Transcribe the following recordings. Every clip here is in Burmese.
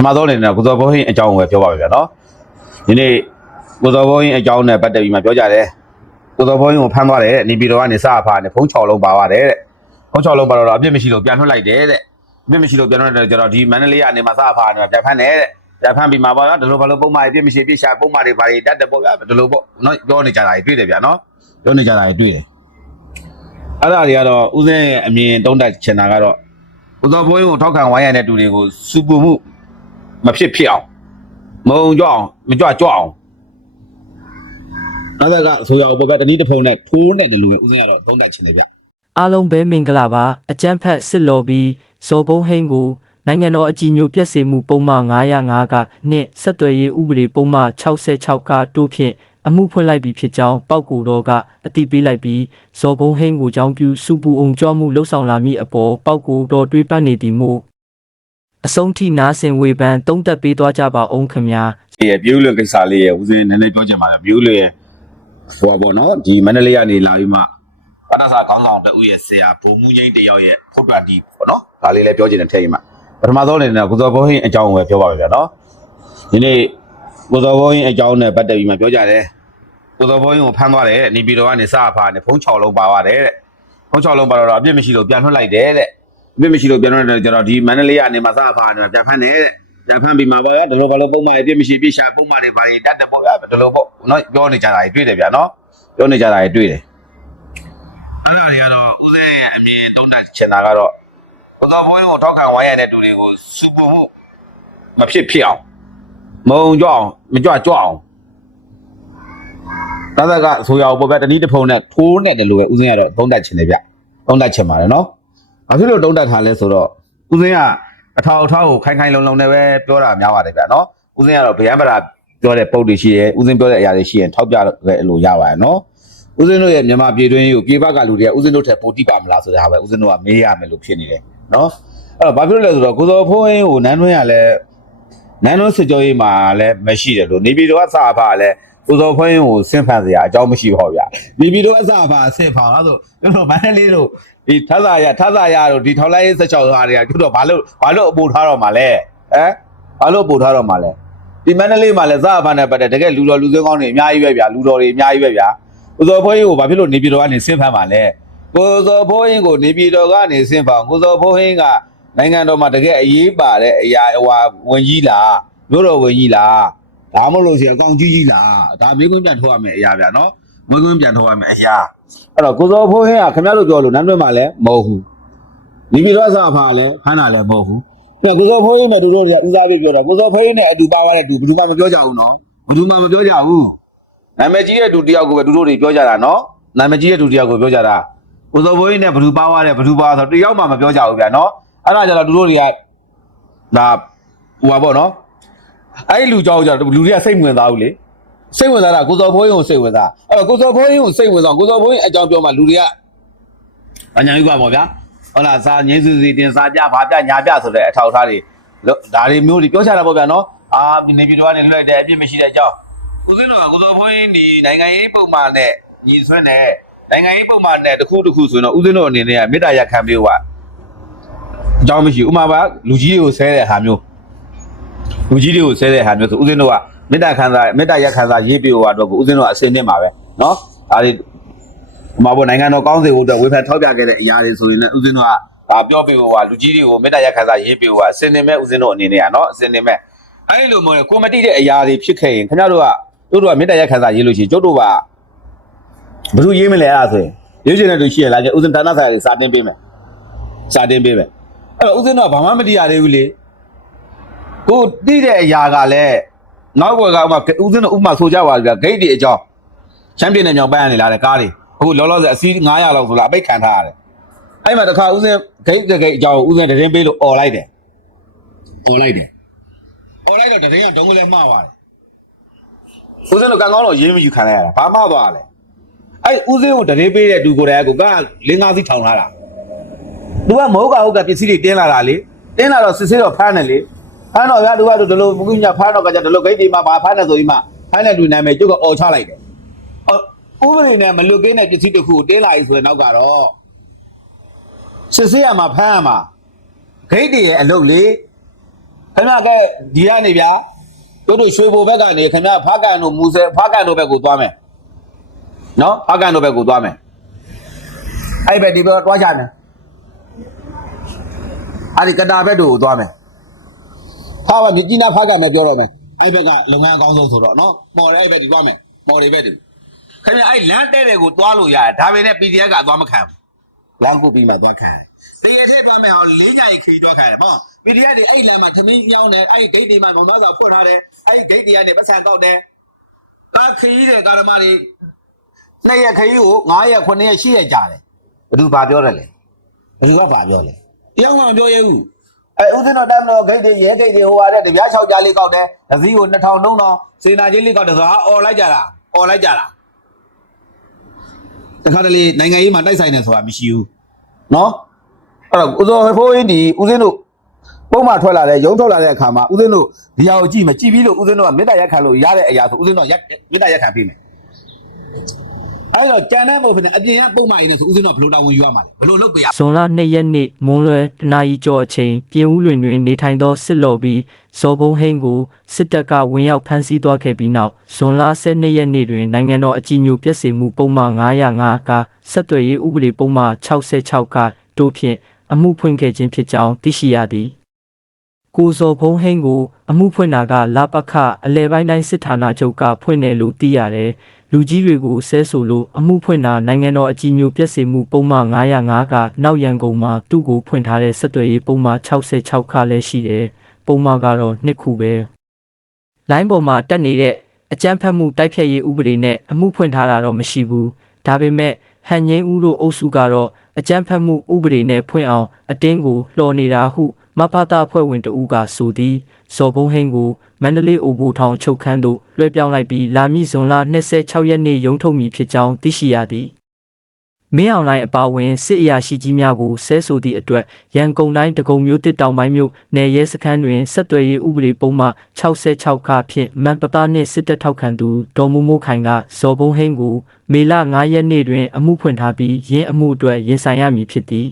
ပထမဆုံးအနေနဲ့ကိုစောဘုန်းဟင်းအကြောင်းကိုပဲပြောပါမယ်ဗျာနော်ဒီနေ့ကိုစောဘုန်းဟင်းအကြောင်းနဲ့ပတ်သက်ပြီးမှပြောကြတယ်ကိုစောဘုန်းဟင်းကိုဖမ်းသွားတယ်တဲ့နေပြည်တော်ကနေစအဖာနဲ့ဖုံး6လုံးပါသွားတယ်တဲ့ဖုံး6လုံးပါတော့အပြစ်မရှိလို့ပြန်ထွက်လိုက်တယ်တဲ့အပြစ်မရှိလို့ပြန်ထွက်တယ်ကျတော့ဒီမန္တလေးကနေမှစအဖာနဲ့ပြန်ဖမ်းတယ်တဲ့ပြန်ဖမ်းပြီးမှပါဗျာဒီလိုဘာလို့ပုံမှန်အပြစ်မရှိပြစ်ရှာပုံမှန်တွေဘာတွေတတ်တယ်ပေါ့ဗျာဒီလိုပေါ့နော်ပြောနေကြတာတွေတွေ့တယ်ဗျာနော်ပြောနေကြတာတွေတွေ့တယ်အဲ့ဒါတွေကတော့ဦးစင်းရဲ့အမြင်တုံးတက်ချင်တာကတော့ကိုစောဘုန်းဟင်းကိုထောက်ခံဝိုင်းရတဲ့တူတွေကိုစူပူမှု မဖြစ်ဖြစ်အောင်မုံကြွအောင်မကြွကြွအောင်အဲ့ဒါကဆိုတော့ဘက်ကတနည်းတစ်ဖုံနဲ့ထိုးနဲ့တလူဦးစင်းကတော့သုံးတိုက်ချင်တယ်ဗျအားလုံးပဲမင်္ဂလာပါအကြမ်းဖက်စစ်လော်ပြီးဇော်ဘုံဟိန်းကိုနိုင်ငံတော်အကြီးအကျယ်ပြည့်စုံမှုပုံမှန်905ကနှစ်ဆက်သွယ်ရေးဥပဒေပုံမှန်66ကတိုးဖြင့်အမှုဖွင့်လိုက်ပြီးဖြစ်ကြောင်းပောက်ကူတော်ကအတိပေးလိုက်ပြီးဇော်ဘုံဟိန်းကိုကြောင်းပြူစုပူအောင်ကြောမှုလှုပ်ဆောင်လာမိအပေါ်ပောက်ကူတော်တွေးပတ်နေသည်မို့ အဆုံးထိနာဆင်ဝေဖန်တုံးတက်ပေးသွားကြပါအောင်ခင်ဗျာဒီရဲ့ပြူးလွန်ကိစ္စလေးရဲ့ဦးစင်းနည်းနည်းပြောချင်ပါတယ်ပြူးလွန်ရဲ့ဟိုပါဘောနော်ဒီမန္တလေးကနေလာပြီးမှအနာစာခေါင်းဆောင်တဦးရဲ့ဆရာဘုံမူငိမ့်တယောက်ရဲ့ဖုတ်တော်ဒီပေါ့နော်ဒါလေးလည်းပြောချင်တယ်ထည့်ရင်မှပထမဆုံးအနေနဲ့ကိုစောဘုံဟင်းအကြောင်းကိုပဲပြောပါမယ်ဗျာနော်ဒီနေ့ကိုစောဘုံဟင်းအကြောင်းနဲ့ပတ်သက်ပြီးမှပြောကြတယ်ကိုစောဘုံဟင်းကိုဖမ်းသွားတယ်နေပြည်တော်ကနေစအဖာနဲ့ဖုံး6လုံးပါသွားတယ်တဲ့ဖုံး6လုံးပါတော့အပြစ်မရှိလို့ပြန်ထွက်လိုက်တယ်တဲ့ အပြစ်မရှိလို့ပြန်ထွက်တယ်ကျတော့ဒီမန္တလေးကနေမှစအဖာနေပြန်ဖမ်းတယ်တဲ့ပြန်ဖမ်းပြီးမှပါဗျာဒီလိုဘာလို့ပုံမှန်အပြစ်မရှိပြစ်ရှာပုံမှန်တွေဘာတွေတတ်တယ်ပေါ့ဗျာဒီလိုပေါ့နော်ပြောနေကြတာတွေတွေ့တယ်ဗျာနော်ပြောနေကြတာတွေတွေ့တယ်အဲ့ဒါတွေကတော့ဦးစင်းရဲ့အမြင်တုံးတက်ချင်တာကတော့ဘုသောဘုန်းကြီးကိုထောက်ခံဝိုင်းရတဲ့တူတွေကိုစူပေါ်မှုမဖြစ်ဖြစ်အောင်မုံကြွအောင်မကြွကြွအောင်တသကဆိုရအောင်ပေါ့ဗျာတနည်းတစ်ဖုံနဲ့ထိုးနဲ့တယ်လို့ပဲဦးစင်းကတော့သုံးတက်ချင်တယ်ဗျသုံးတက်ချင်ပါတယ်နော် ဘာဖြစ်လို့သုံးတက်ထားလဲဆိုတော့ဦးစင်းကအထောက်အထောက်ကိုခိုင်ခိုင်လုံလုံနဲ့ပဲပြောတာများပါတယ်ဗျနော်ဦးစင်းကတော့ဗျံပရာပြောတဲ့ပုံတွေရှိရဲဦးစင်းပြောတဲ့အရာတွေရှိရင်ထောက်ပြခဲ့လို့ရပါတယ်နော်ဦးစင်းတို့ရဲ့မြန်မာပြည်တွင်းကိုပြေဘက်ကလူတွေကဦးစင်းတို့ထက်ပိုတိပါမလားဆိုတဲ့ဟာပဲဦးစင်းတို့ကမေးရမယ်လို့ဖြစ်နေတယ်နော်အဲ့တော့ဘာဖြစ်လို့လဲဆိုတော့ကိုစောဖိုးဟင်းကိုနန်းတွင်းကလည်းနန်းတွင်းစစ်ကြောရေးမှာလည်းမရှိတယ်လို့နေပြည်တော်ကစာဖာလည်း ကိုစောဖိုးဟင်းကိုဆင့်ဖန်စရာအကြောင်းမရှိပါဘူးဗျနေပြည်တော်ကစာဖာဆင့်ဖန်အဲ့ဆိုကျွန်တော်မန္တလေးတို့ဒီထပ်စာရထပ်စာရတို့ဒီထောက်လိုက်ရေး16ဟာတွေကကျွတ်တော့ဘာလို့ဘာလို့အပူထားတော့မှာလဲဟမ်ဘာလို့အပူထားတော့မှာလဲဒီမန္တလေးမှာလည်းစာဖာနဲ့ပတ်တဲ့တကယ်လူတော်လူစင်းကောင်းတွေအများကြီးပဲဗျာလူတော်တွေအများကြီးပဲဗျာကိုစောဖိုးဟင်းကိုဘာဖြစ်လို့နေပြည်တော်ကနေဆင့်ဖန်မှာလဲကိုစောဖိုးဟင်းကိုနေပြည်တော်ကနေဆင့်ဖန်ကိုစောဖိုးဟင်းကနိုင်ငံတော်မှာတကယ်အရေးပါတဲ့အရာဟိုဝင်ကြီးလားမြို့တော်ဝင်ကြီးလား ဒါမှမဟုတ်လို့ရှိရင်အကောင်ကြီးကြီးလားဒါမေးခွန်းပြန်ထုတ်ရမယ်အရာဗျာနော်မေးခွန်းပြန်ထုတ်ရမယ်အရာအဲ့တော့ကိုစောဖိုးဟင်းကခင်ဗျားတို့ပြောလို့နန်းတွဲမှာလည်းမဟုတ်ဘူးဒီပြည်တော်ဆာဖာလည်းဖမ်းတာလည်းမဟုတ်ဘူးပြန်ကိုစောဖိုးဟင်းနဲ့တို့တို့တွေကဦးစားပေးပြောတာကိုစောဖိုးဟင်းနဲ့အတူပါသွားတဲ့တူဘယ်သူမှမပြောကြဘူးနော်ဘယ်သူမှမပြောကြဘူးနာမည်ကြီးတဲ့တူတယောက်ကိုပဲတို့တို့တွေပြောကြတာနော်နာမည်ကြီးတဲ့တူတယောက်ကိုပြောကြတာကိုစောဖိုးဟင်းနဲ့ဘယ်သူပါသွားတယ်ဘယ်သူပါသွားဆိုတယောက်မှမပြောကြဘူးဗျာနော်အဲ့ဒါကြတော့တို့တို့တွေကဒါဟိုပါပေါ့နော် အဲ့လူကြောက်ကြလူတွေကစိတ်ဝင်စားဘူးလေစိတ်ဝင်စားတာကိုစောဖိုးရင်ကိုစိတ်ဝင်စားအဲ့တော့ကိုစောဖိုးရင်ကိုစိတ်ဝင်စားကိုစောဖိုးရင်အကြောင်းပြောမှလူတွေကအညာကြီးကပေါ့ဗျာဟုတ်လားစာငိမ့်စုစီတင်စာပြဘာပြညာပြဆိုတဲ့အထောက်အထားတွေဒါတွေမျိုးတွေပြောချတာပေါ့ဗျာနော်အာနေပြည်တော်ကနေလွှဲတဲ့အပြစ်မရှိတဲ့အကြောင်းကိုစင်းတော်ကကိုစောဖိုးရင်ဒီနိုင်ငံရေးပုံမှန်နဲ့ညီဆွန်းတဲ့နိုင်ငံရေးပုံမှန်နဲ့တစ်ခုတစ်ခုဆိုရင်တော့ဦးစင်းတော်အနေနဲ့ကမေတ္တာရခံပေးဖို့ကအကြောင်းမရှိဥမာပါလူကြီးတွေကိုဆဲတဲ့ဟာမျိုး လူကြီးတွေကိုဆဲတဲ့ဟာမျိုးဆိုဦးဇင်းတို့ကမေတ္တာခံစားမေတ္တာရက်ခံစားရေးပြဖို့အတွက်ကိုဦးဇင်းတို့ကအစင်းနဲ့မှာပဲနော်အဲဒီဟိုမှာပေါ့နိုင်ငံတော်ကောင်းစေဖို့အတွက်ဝေဖန်ထောက်ပြခဲ့တဲ့အရာတွေဆိုရင်လည်းဦးဇင်းတို့ကဒါပြောပြဖို့ကလူကြီးတွေကိုမေတ္တာရက်ခံစားရေးပြဖို့ကအစင်းနဲ့မဲ့ဦးဇင်းတို့အနေနဲ့ကနော်အစင်းနဲ့မဲ့အဲဒီလိုမျိုးကိုမတိတဲ့အရာတွေဖြစ်ခဲ့ရင်ခင်ဗျားတို့ကတို့တို့ကမေတ္တာရက်ခံစားရေးလို့ရှိရင်ကျုပ်တို့ကဘယ်သူရေးမလဲအဲ့ဒါဆိုရင်ရေးချင်တဲ့သူရှိရလားကြဦးဇင်းဌာနဆိုင်ရာစာတင်ပေးမယ်စာတင်ပေးမယ်အဲ့တော့ဦးဇင်းတို့ကဘာမှမတရားသေးဘူးလေ ကိုတိတဲ့အရာကလည်းနောက်ဘက်ကဥမာဦးစင်းတို့ဥမာဆိုကြပါဗျာဂိတ်တွေအကြောင်းချမ်းပြင်းတဲ့မြောင်ပန်းကနေလာတဲ့ကားတွေအခုလောလောဆယ်အစီး900လောက်ဆိုလာအပိတ်ခံထားရတယ်အဲ့မှာတစ်ခါဦးစင်းဂိတ်တဲ့ဂိတ်အကြောင်းကိုဦးစင်းတရင်ပေးလို့អော်လိုက်တယ်អော်လိုက်တယ်អော်လိုက်တော့တရင်ကဒုံကလေးမှားသွားတယ်ဦးစင်းတို့ကံကောင်းတော့ရေးမယူခံလိုက်ရတာဘာမှားသွားလဲအဲ့ဦးစင်းကိုတရင်ပေးတဲ့သူကိုယ်တိုင်ကကိုကလင်းငါးစီးထောင်လာတာ သူကမဟုတ်ကဟုတ်ကပစ္စည်းတွေတင်းလာတာလေတင်းလာတော့စစ်စစ်တော့ဖမ်းတယ်လေ ဖမ်းတော့ဗျာသူကဒီလိုမကူညာဖမ်းတော့ကကြဒီလိုဂိတ်ဒီမှာဘာဖမ်းတယ်ဆိုပြီးမှဖမ်းတဲ့လူနာမည်ကျုပ်ကអော်ချလိုက်တယ်အော်ဥပဒေနဲ့မလွတ်ကင်းတဲ့ပစ္စည်းတစ်ခုကိုတင်းလာပြီဆိုတဲ့နောက်ကတော့စစ်စစ်ရမှာဖမ်းရမှာဂိတ်တွေရဲ့အလုပ်လေခခင်ဗျာကဲဒီကနေဗျာတို့တို့ရွှေဘိုဘက်ကနေခင်ဗျာဖားကန်တို့မူဆယ်ဖားကန်တို့ဘက်ကိုသွားမယ်နော်ဖားကန်တို့ဘက်ကိုသွားမယ်အဲ့ဘက်ဒီဘက်တွားချမယ်အဲ့ဒီကတာဘက်တို့ကိုသွားမယ် ဖားပါမြကြီးနာဖားကန်နဲ့ပြောတော့မယ်အဲ့ဘက်ကလုပ်ငန်းအကောင်းဆုံးဆိုတော့နော်မော်တယ်အဲ့ဘက်ဒီသွားမယ်မော်တယ်ဘက်ဒီခင်ဗျာအဲ့လမ်းတဲ့တဲ့ကိုသွားလို့ရတယ်ဒါပေမဲ့ PDF ကသွားမခံဘူးလမ်းကူပြီးမှသွားခံတရေထည့်သွားမယ်အောင်လေးညရီခီးသွားခံတယ်ပေါ့ PDF တွေအဲ့လမ်းမှာသမင်းညောင်းတယ်အဲ့ဂိတ်တွေမှာမောင်သားစာဖွင့်ထားတယ်အဲ့ဂိတ်တွေကနေပတ်စံကောက်တယ်ကာခီးတဲ့ကာရမတွေနှစ်ရက်ခရီးကို9ရက်9ရက်10ရက်ကြာတယ်ဘယ်သူဘာပြောတယ်လဲဘယ်သူကဘာပြောလဲတရားမှမပြောရဘူး အဲဦးစင်းတော်တမ်းတော်ဂိတ်တွေရဲဂိတ်တွေဟိုပါတဲ့တပြား6ကြားလေးကောက်တယ်ဒစီကို2000 3000စေနာချင်းလေးကောက်တယ်ဆိုတော့အော်လိုက်ကြတာအော်လိုက်ကြတာတခါတလေနိုင်ငံရေးမှာတိုက်ဆိုင်တယ်ဆိုတာမရှိဘူးနော်အဲ့တော့ဦးစောဖိုးရင်းဒီဦးစင်းတို့ပုံမှန်ထွက်လာတဲ့ရုံးထွက်လာတဲ့အခါမှာဦးဇင်းတို့ဒီဟာကိုကြည့်မယ်ကြည့်ပြီးလို့ဦးဇင်းတို့ကမေတ္တာရက်ခံလို့ရတဲ့အရာဆိုဦးဇင်းတို့ရက်မေတ္တာရက်ခံပေးမယ် အဲ့တော့ကြံတဲ့ပုံဖြစ်နေအပြင်ကပုံမှန်ရင်းနဲ့ဆိုဦးဇင်းတို့ကဘယ်လိုတာဝန်ယူရမှာလဲဘယ်လိုလုပ်ပေးရဇွန်လ2ရက်နေ့မွန်းလွယ်တနာရီကျော်အချိန်ပြင်ဦးလွင်တွင်နေထိုင်သောစစ်လော်ပြီးဇော်ဘုံဟိန်းကိုစစ်တပ်ကဝင်ရောက်ဖမ်းဆီးသွားခဲ့ပြီးနောက်ဇွန်လ12ရက်နေ့တွင်နိုင်ငံတော်အကြီးအကျယ်ပြည့်စုံမှုပုံမှန်905ကဆက်သွယ်ရေးဥပဒေပုံမှန်66ကတို့ဖြင့်အမှုဖွင့်ခဲ့ခြင်းဖြစ်ကြောင်းသိရှိရသည်ကိုစော်ဖုံးဟင်းကို အမှုဖွင့်တာကလာပခအလဲပိုင်းတိုင်းစစ်ဌာနချုပ်ကဖွင့်တယ်လို့သိရတယ်။ လူကြီးတွေကိုဆဲဆိုလို့အမှုဖွင့်တာနိုင်ငံတော်အကြီးအကျယ်ပြည့်စုံမှုပုံမှန်905ကနောက်ရန်ကုန်မှာသူ့ကိုဖွင့်ထားတဲ့ဆက်သွယ်ရေးပုံမှန်66ခါလည်းရှိတယ်။ပုံမှန်ကတော့နှစ်ခုပဲ။လိုင်းပေါ်မှာတက်နေတဲ့အကြမ်းဖက်မှုတိုက်ဖျက်ရေးဥပဒေနဲ့အမှုဖွင့်ထားတာတော့မရှိဘူး။ဒါပေမဲ့ဟန်ငင်းဦးတို့အုပ်စုကတော့အကြမ်းဖက်မှုဥပဒေနဲ့ဖွင့်အောင်အတင်းကိုလှော်နေတာဟု မဖတာဖွဲ့ဝင်တဦးကဆိုသည်စော်ဘုံဟင်းကိုမန္တလေးအိုဘူထောင်ချုပ်ခန်းသို့လွှဲပြောင်းလိုက်ပြီးလာမည့်ဇွန်လ26ရက်နေ့ရုံးထုတ်မည်ဖြစ်ကြောင်းသိရှိရသည်မင်းအောင်လိုင်းအပါအဝင်စစ်အရာရှိကြီးများကိုဆဲဆိုသည့်အတွက်ရန်ကုန်တိုင်းတကုံမျိုးတစ်တောင်ပိုင်းမြို့နယ်ရဲစခန်းတွင်ဆက်သွယ်ရေးဥပဒေပုံမှ66ခါဖြင့်မန်ပတာနှင့်စစ်တပ်ထောက်ခံသူဒေါ်မိုးမိုးခိုင်ကဇော်ဘုံဟင်းကိုမေလ9ရက်နေ့တွင်အမှုဖွင့်ထားပြီးရင်းအမှုအတွက်ရင်ဆိုင်ရမည်ဖြစ်သည်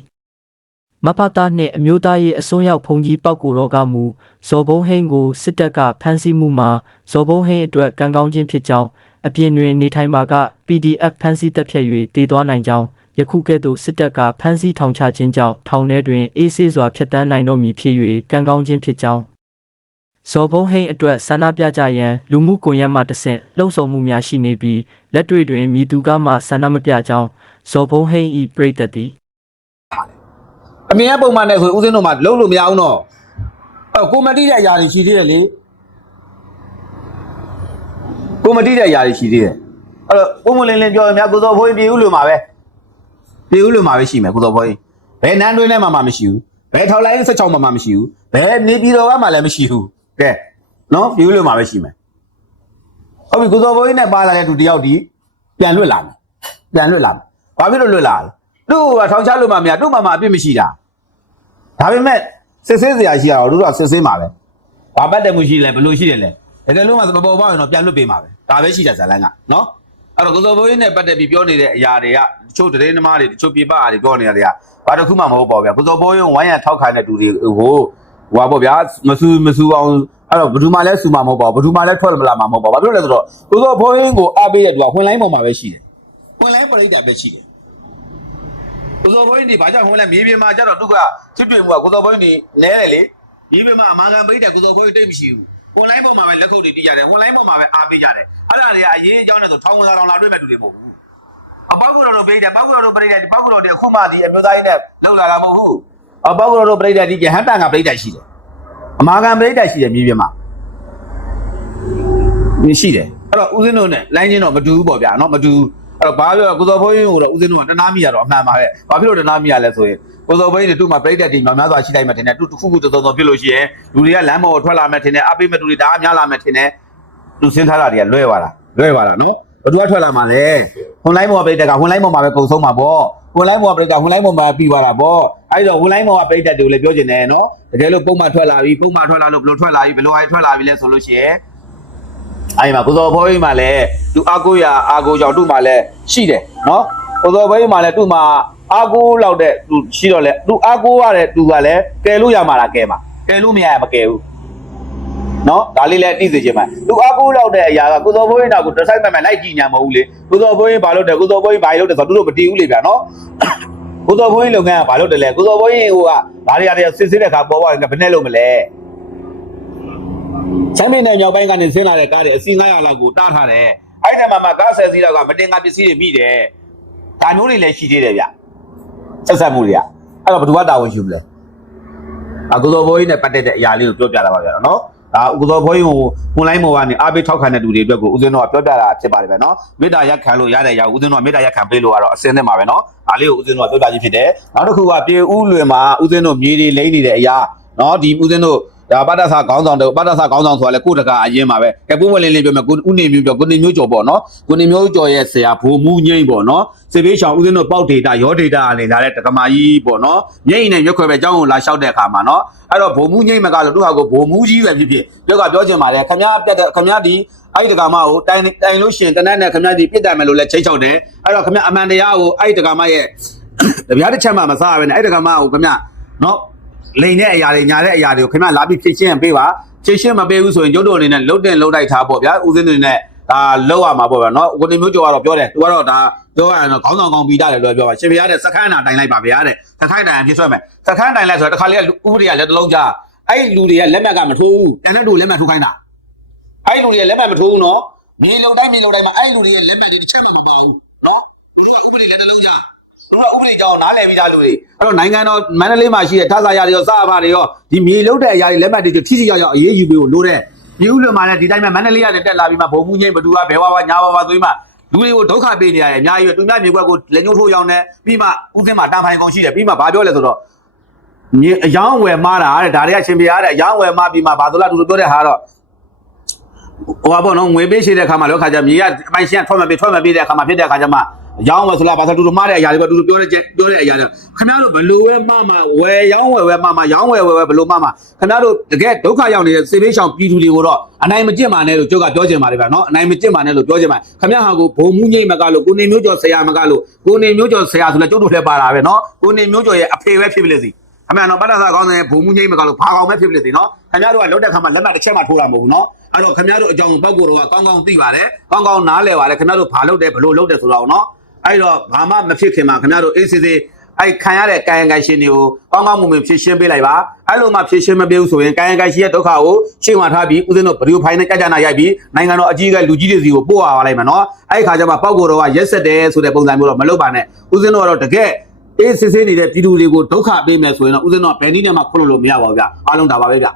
မဖတာနှင့်အမျိုးသားရေးအစွန်းရောက်ဖုန်ကြီးပောက်ကိုတော့ကမူဇော်ဘုံဟင်းကိုစစ်တပ်ကဖမ်းဆီးမှုမှာဇော်ဘုံဟင်းအတွက်ကံကောင်းခြင်းဖြစ်ကြောင်းအပြင်တွင်နေထိုင်ပါက PDF ဖမ်းဆီးတပ်ဖြတ်၍တည်သွားနိုင်ကြောင်းယခုကဲ့သို့စစ်တပ်ကဖမ်းဆီးထောင်ချခြင်းကြောင့်ထောင်ထဲတွင်အေးဆေးစွာဖျက်ဆီးနိုင်တော့မည်ဖြစ်၍ကံကောင်းခြင်းဖြစ်ကြောင်းဇော်ဘုံဟိန်အတွက်ဆန္ဒပြကြရန်လူမှုကွန်ရက်မှတဆင့်လှုံ့ဆော်မှုများရှိနေပြီးလက်တွေ့တွင်မိသူကမှဆန္ဒမပြကြောင်းဇော်ဘုံဟိန်ဤပြိတ္တသည် အမြင်ကပုံမှန်နဲ့ဆိုဦးဇင်းတို့မှလုံးလို့မရအောင်တော့အဲ့ကိုမတိတဲ့အရာတွေရှိသေးတယ်လေကိုမတိတဲ့အရာတွေရှိသေးတယ်အဲ့တော့ပုံမလင်းလင်းပြောရင်များကိုစောဖိုးရင်ပြေဦးလို့မှာပဲပြေဦးလို့မှာပဲရှိမယ်ကိုစောဖိုးရင်ဘယ်နန်းတွင်းထဲမှာမှမရှိဘူးဘယ်ထောက်လိုင်း16မှာမှမရှိဘူးဘယ်နေပြည်တော်ကမှလည်းမရှိဘူးကဲနော်ပြေဦးလို့မှာပဲရှိမယ်ဟုတ်ပြီကိုစောဖိုးရင်နဲ့ပါလာတဲ့သူတယောက်ဒီပြန်လွတ်လာမယ်ပြန်လွတ်လာမယ်ဘာဖြစ်လို့လွတ်လာလဲ သူ့ကထောင်ချလို့မှမရသူ့မှမှအပြစ်မရှိတာဒါပေမဲ့စစ်ဆေးစရာရှိရတော့တို့ကစစ်ဆေးမှာပဲဘာပတ်တယ်မှုရှိလဲဘယ်လိုရှိတယ်လဲတကယ်လို့မှမပေါ်ပေါက်ရင်တော့ပြန်လွတ်ပေးမှာပဲဒါပဲရှိတာဇာလန်းကနော်အဲ့တော့ကိုစောဘိုးကြီးနဲ့ပတ်သက်ပြီးပြောနေတဲ့အရာတွေကတချို့တရေနမားတွေတချို့ပြပအားတွေပြောနေရတဲ့ကဘာတစ်ခုမှမဟုတ်ပါဘူးဗျာကိုစောဘိုးကြီးဝိုင်းရထောက်ခံတဲ့သူတွေကိုဟိုပါပေါ့ဗျာမဆူမဆူအောင်အဲ့တော့ဘယ်သူမှလည်းဆူမှာမဟုတ်ပါဘူးဘယ်သူမှလည်းထွက်မလာမှာမဟုတ်ပါဘူးဘာဖြစ်လို့လဲဆိုတော့ကိုစောဘိုးကြီးကိုအားပေးတဲ့သူကဝင်လိုင်းပေါ်မှာပဲရှိတယ်ဝင်လိုင်းပရိသတ်ပဲရှိတယ် ကိုစောဘိုင်းဒီဘာကြောင့်ဟိုလဲမြေပြင်မှာကျတော့သူကချစ်တွေ့မှုကကိုစောဘိုင်းဒီနဲတယ်လေမြေပြင်မှာအမာခံပိတ်တယ်ကိုစောဘိုင်းတိတ်မရှိဘူးဟိုလိုင်းပေါ်မှာပဲလက်ခုပ်တွေတီးကြတယ်ဟိုလိုင်းပေါ်မှာပဲအားပေးကြတယ်အဲ့ဒါတွေကအရင်အကြောင်းနဲ့ဆိုထောင်ဝင်စာတော်လာတွေ့မဲ့သူတွေမဟုတ်ဘူးအပေါက်ကူတော်တို့ပိတ်တယ်ပေါက်ကူတော်တို့ပိတ်တယ်ဒီပေါက်ကူတော်တွေအခုမှဒီအမျိုးသားကြီးနဲ့လောက်လာတာမဟုတ်ဘူးအပေါက်ကူတော်တို့ပိတ်တယ်ဒီကဟန်တန်ကပိတ်တယ်ရှိတယ်အမာခံပိတ်တယ်ရှိတယ်မြေပြင်မှာရှိတယ်အဲ့တော့ဦးစင်းတို့နဲ့လိုင်းချင်းတော့မတူဘူးပေါ့ဗျာနော်မတူဘူးအဲ့ တော့ဘာပြောကိုစောဘိုးရင်ကိုတော့ဦးစင်းတို့ကတနာမိရတော့အမှန်ပါပဲဘာဖြစ်လို့တနာမိရလဲဆိုရင်ကိုစောဘိုးရင်တို့မှပြိတက်တီများများစွာရှိလိုက်မှထင်တယ်သူတစ်ခုခုတော်တော်ဖြစ်လို့ရှိရင်လူတွေကလမ်းပေါ်ထွက်လာမှထင်တယ်အပိမဲ့လူတွေဒါအများလာမှထင်တယ်သူစင်းထားတာတွေကလွဲသွားတာလွဲသွားတာနော်ဘယ်သူကထွက်လာမှလဲဟွန်လိုင်းပေါ်ပြိတက်ကဟွန်လိုင်းပေါ်မှာပဲကုံဆုံးမှာပေါ့ဟွန်လိုင်းပေါ်ပြိတက်ကဟွန်လိုင်းပေါ်မှာပြီးသွားတာပေါ့အဲ့တော့ဟွန်လိုင်းပေါ်ကပြိတက်တွေကိုလည်းပြောချင်တယ်နော်တကယ်လို့ပုံမှန်ထွက်လာပြီပုံမှန်ထွက်လာလို့ဘယ်လိုထွက်လာပြီဘယ်လိုအိုင်ထွက်လာပြီလဲဆိုလို့ရှိရင် အဲ့မှာကိုစောဖိုးကြီးမှလည်းသူအာကိုရအာကိုကြောင့်သူ့မှာလည်းရှိတယ်နော်ကိုစောဖိုးကြီးမှလည်းသူ့မှာအာကိုလောက်တဲ့သူရှိတော့လေသူအာကိုရတဲ့သူကလည်းကယ်လို့ရမှာလားကယ်မှာကယ်လို့မရရင်မကယ်ဘူးနော်ဒါလေးလည်းသိစေချင်ပါသူအကူလောက်တဲ့အရာကကုသိုလ်ဘိုးရင်တော့ကိုတစ်ဆိုင်မှမှလိုက်ကြည့်ညာမဟုတ်ဘူးလေကုသိုလ်ဘိုးရင်ဘာလို့တယ်ကုသိုလ်ဘိုးရင်ဘာလို့တယ်ဆိုတော့သူတို့မတည်ဘူးလေဗျာနော်ကုသိုလ်ဘိုးရင်လုပ်ငန်းကဘာလို့တယ်လဲကုသိုလ်ဘိုးရင်ဟိုကဘာတွေရတယ်စစ်စစ်တဲ့ခါပေါ်သွားရင်ဘယ်နဲ့လုပ်မလဲ ချမ်းမင်းနယ်မြောက်ပိုင်းကနေဆင်းလာတဲ့ကားတွေအစီ900လောက်ကိုတားထားတယ်အဲ့ဒီမှာမှာကားဆယ်စီးလောက်ကမတင်ကားပစ္စည်းတွေမိတယ်ဒါမျိုးတွေလည်းရှိသေးတယ်ဗျဆက်ဆက်မှုတွေကအဲ့တော့ဘယ်သူကတာဝန်ရှိမလဲအကုသိုလ်ဘိုးကြီးနဲ့ပတ်သက်တဲ့အရာလေးကိုပြောပြတာပါဗျာနော်ဒါဥကုသိုလ်ဘိုးကြီးကိုခွန်လိုင်းမော်ကနေအားပေးထောက်ခံတဲ့လူတွေအတွက်ကိုဦးဇင်းတို့ကပြောပြတာဖြစ်ပါတယ်ဗျာနော်မေတ္တာရက်ခံလို့ရတဲ့ရောက်ဦးဇင်းတို့ကမေတ္တာရက်ခံပေးလို့ကတော့အစင်းသင့်ပါပဲနော်ဒါလေးကိုဦးဇင်းတို့ကပြောပြခြင်းဖြစ်တယ်နောက်တစ်ခုကပြေဦးလွင်မှာဦးဇင်းတို့မြေတွေလိမ့်နေတဲ့အရာနော်ဒီဦးဇင်းတို့ ဒါပတ္တဆာခေါင်းဆောင်တို့ပတ္တဆာခေါင်းဆောင်ဆိုတာလေကိုတကအရင်ပါပဲကဲပုံမလင်းလေးပြောမယ်ကိုဦးနေမျိုးပြောကိုနေမျိုးကျော်ပေါ့နော်ကိုနေမျိုးကျော်ရဲ့ဆရာဘိုလ်မူငိမ့်ပေါ့နော်စေဘေးရှောင်ဦးဇင်းတို့ပေါက်ဒေတာရောဒေတာအနေလာတဲ့တက္ကမကြီးပေါ့နော်ငိမ့်နဲ့ရွက်ခွဲပဲအကြောင်းကိုလာလျှောက်တဲ့အခါမှာနော်အဲ့တော့ဘုံမူငိမ့်မကလို့သူဟာကိုဘုံမူကြီးပဲဖြစ်ဖြစ်ပြောကပြောချင်ပါတယ်ခမည်းပြတ်တဲ့ခမည်းဒီအဲ့ဒီတက္ကမကိုတိုင်တိုင်လို့ရှိရင်တနက်နဲ့ခမည်းဒီပြစ်တယ်မယ်လို့လည်းချိန်ချောက်တယ်အဲ့တော့ခမည်းအမှန်တရားကိုအဲ့ဒီတက္ကမရဲ့တပြားတစ်ချက်မှမစားဘဲနဲ့အဲ့ဒီတက္ကမကိုခမည်းနော် လိန်တဲ့အရာတွေညာတဲ့အရာတွေကိုခမည်းလာပြီးဖြည့်ရှင်းပေးပါဖြည့်ရှင်းမပေးဘူးဆိုရင်ကျုပ်တို့အနေနဲ့လုတ်တင်လုတ်တိုက်ထားပေါ့ဗျာဦးစင်းတွေနဲ့ဒါလောက်ရမှာပေါ့ဗျာနော်ကိုနေမျိုးကျော်ကတော့ပြောတယ်သူကတော့ဒါပြောရရင်တော့ခေါင်းဆောင်ကောင်းပြီးတာတယ်လို့ပြောပါရှင်ပြရတဲ့စခန်းနာတိုင်လိုက်ပါဗျာတဲ့စခန်းတိုင်ဖြစ်ဆွဲမယ်စခန်းတိုင်လိုက်ဆိုတော့တစ်ခါလေးကဥပဒေကလက်တစ်လုံးကြားအဲ့လူတွေကလက်မှတ်ကမထိုးဘူးတန်တဲ့လူလက်မှတ်ထိုးခိုင်းတာအဲ့လူတွေကလက်မှတ်မထိုးဘူးနော်မြေလုံတိုင်းမြေလုံတိုင်းမှာအဲ့လူတွေရဲ့လက်မှတ်တွေတစ်ချက်မှမပါဘူးနော်ဥပဒေလက်တစ်လုံးကြား တော့ဥပဒေကြောင်းနားလည်ပြီးသားလူတွေအဲ့တော့နိုင်ငံတော်မန္တလေးမှာရှိတဲ့ထဆာရတွေရောစအဖတွေရောဒီမြေလုံတဲ့အရာတွေလက်မှတ်တွေထိထိရောက်ရောက်အရေးယူပေးဖို့လိုတဲ့ဒီဥလွန်မှာလည်းဒီတိုင်းမှာမန္တလေးကနေတက်လာပြီးမှဘုံမှုငိမ့်ဘသူကဘယ်ဝါဝါညာဝါဝါသွေးမှလူတွေကိုဒုက္ခပေးနေရတယ်အများကြီးပဲသူများမြေကွက်ကိုလက်ညှိုးထိုးရောင်းတယ်ပြီးမှဥစဉ်မှာတန်ဖိုင်ကုန်ရှိတယ်ပြီးမှဘာပြောလဲဆိုတော့မြေအယောင်းဝယ်မားတာတဲ့ဒါတွေကရှင်ပြရတဲ့အယောင်းဝယ်မားပြီးမှဘာလို့လဲသူတို့ပြောတဲ့ဟာတော့ဟိုပါပေါ့နော်ငွေပေးရှိတဲ့အခါမှာလောခါကျမြေကအပိုင်ရှင်ကထွက်မပေးထွက်မပေးတဲ့အခါမှာဖြစ်တဲ့အခါကျမှ အယောင်းဝယ်ဆိုလားဘာသာတူတူမားတဲ့အရာတွေပဲတူတူပြောတဲ့ပြောတဲ့အရာတွေခင်ဗျားတို့ဘလို့ဝဲမမဝယ်ယောင်းဝယ်ဝဲမမယောင်းဝယ်ဝယ်ဝဲဘလို့မမခင်ဗျားတို့တကယ်ဒုက္ခရောက်နေတဲ့စေဘေးရှောင်ပြည်သူတွေကိုတော့အနိုင်မကျင့်ပါနဲ့လို့ကျုပ်ကပြောချင်ပါတယ်ဗျာနော်အနိုင်မကျင့်ပါနဲ့လို့ပြောချင်ပါခင်ဗျားဟာကိုဘုံမှုငိမ့်မကလို့ကိုနေမျိုးကျော်ဆရာမကလို့ကိုနေမျိုးကျော်ဆရာဆိုလဲကျုပ်တို့လည်းပါတာပဲနော်ကိုနေမျိုးကျော်ရဲ့အဖေပဲဖြစ်ဖြစ်လေစီအမှန်တော့ပတ္တသာကောင်းတဲ့ဘုံမှုငိမ့်မကလို့ဘာကောင်ပဲဖြစ်ဖြစ်လေနော်ခင်ဗျားတို့ကလွတ်တဲ့ခါမှာလက်မှတ်တစ်ချက်မှထိုးတာမဟုတ်ဘူးနော်အဲ့တော့ခင်ဗျားတို့အကြောင်းပောက်ကိုတော့ကောင်းကောင်းသိပါတယ်ကောင်းကောင်းနားလည်ပါတယ်ခင်ဗျားတို့ဘာလုပ်တယ်ဘလို့လုပ်တယ်ဆိုတော့နော် အဲ့တော့ဘာမှမဖြစ်ခင်မှာခင်ဗျားတို့အေးစစ်စစ်အဲ့ခံရတဲ့ကာယံကံရှင်တွေကိုကောင်းကောင်းမွန်မွန်ဖြည့်ရှင်းပေးလိုက်ပါအဲ့လိုမှဖြည့်ရှင်းမပေးဘူးဆိုရင်ကာယံကံရှင်ရဲ့ဒုက္ခကိုရှင်းမှထားပြီးဦးဇင်းတို့ဗီဒီယိုဖိုင်နဲ့ကြကြနာရိုက်ပြီးနိုင်ငံတော်အကြီးအကဲလူကြီးတွေစီကိုပို့ရပါလိုက်မယ်နော်အဲ့ဒီခါကျမှပောက်ကိုတော့ရက်ဆက်တယ်ဆိုတဲ့ပုံစံမျိုးတော့မလုပ်ပါနဲ့ဦးဇင်းတို့ကတော့တကယ်အေးစစ်စစ်နေတဲ့ပြည်သူတွေကိုဒုက္ခပေးမယ်ဆိုရင်တော့ဦးဇင်းတော့ဘယ်နည်းနဲ့မှခွင့်လို့လို့မရပါဘူးဗျအားလုံးဒါပါပဲဗျ